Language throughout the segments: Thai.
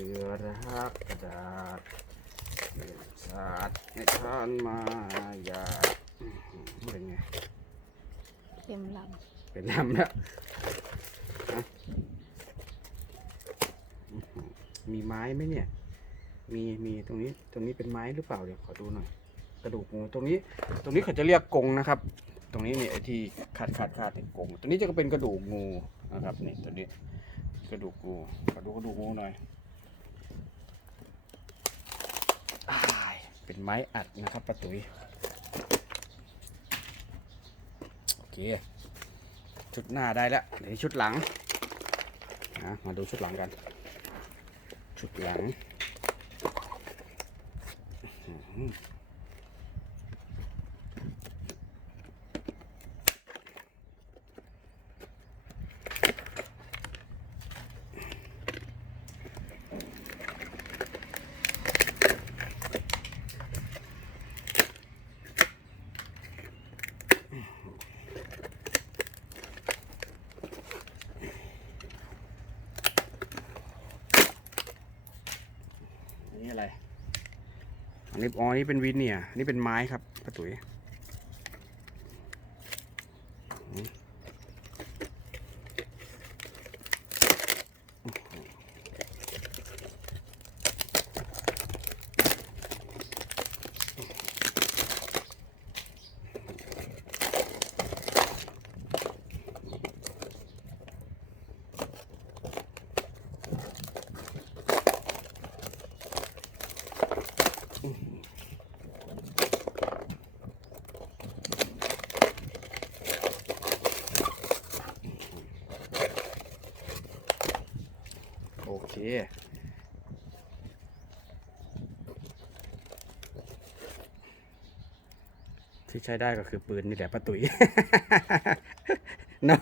สือรักกระดาษเรื่องศาสตร์ในทานมายาอื้อหือเป็นไง เต็มลเป็นลำแล้วฮะมีไม้ไหมเนี่ย มีมีตรงนี้ตรงนี้เป็นไม้หรือเปล่าเดี๋ยวขอดูหน่อย กระดูกงูตรงนี้ ตรงนี้เขาจะเรียกกรงนะครับ ตรงนี้เนี่ยไอ้ที่ขาดขาดขาดเป็นกรงตัวนี้จะก็เป็นกระดูกงูนะครับนี่ตัวนี้ กระดูกงูขอดูกระดูกงูหน่อยอ้าย เป็นไม้อัดนะครับประตุยโอเค ชุดหน้าได้แล้วเดี๋ยวชุดหลังนะมาดูชุดหลังกัน ชุดหลัง นนี้อะไรอันนี้อ๋อนี่เป็นวินเนี่ยนนี่เป็นไม้ครับป้าตุ๋ยอืมโอ เคที่ใช้ได้ก็คือปืนนี่แหละป้าตุ๋ยเนาะ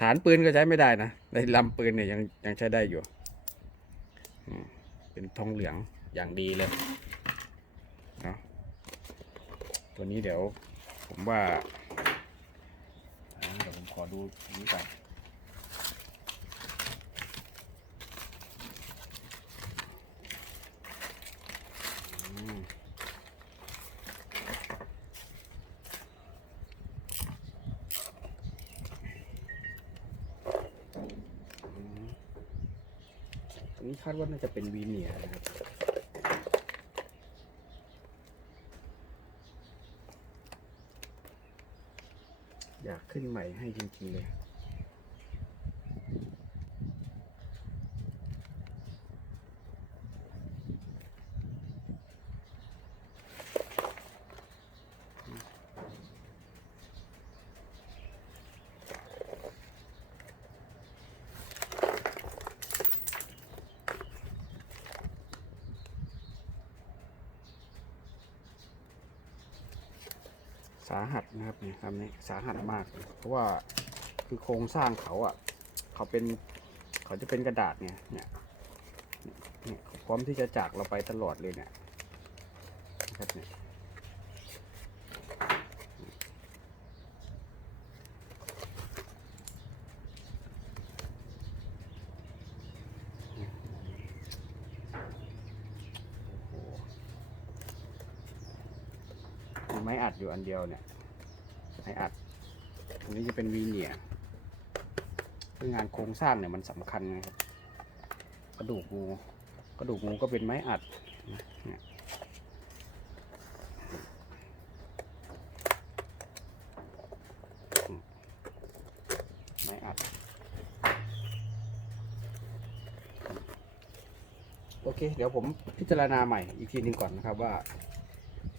ฐานปืนก็ใช้ไม่ได้นะในลำปืนเนี่ยยังยังใช้ได้อยู่ เป็นทองเหลืองอย่างดีเลยเนาะตัวนี้เดี๋ยวผมว่าอ่าเดี๋ยวผมขอดูนี้ก่อน อืมอืมอั นี้คาดว่าน่าจะเป็นวีเนียนะครับอยากขึ้นใหม่ให้จริงๆเลย สาหัสนะครับเนี่ยคำนี้สาหัสมาก เพราะว่าคือโครงสร้างเขาอะ เขาเป็นเขาจะเป็นกระดาษเนี่ยเนี่ยเนี่ยพร้อมที่จะจากเราไปตลอดเลยเนี่ยนะครับเนี่ยโอ้โหมี ไม้อัดอยู่อันเดียวเนี่ย ไม้อัด อันนี้จะเป็นวีเนียคืองานโครงสร้างเนี่ยมันสำคัญนะครับ กระดูกงู กระดูกงูก็เป็นไม้อัดนะเนี่ยไม้อัด โอเค เดี๋ยวผมพิจารณาใหม่อีกทีหนึ่งก่อนนะครับว่า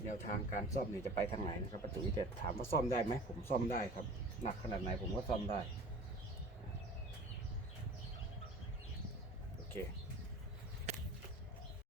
แนวทางการซ่อมเนี่ยจะไปทางไหนนะครับประตูวิจะถามว่าซ่อมได้ไหมผมซ่อมได้ครับ หนักขนาดไหนผมก็ซ่อมได้โอเค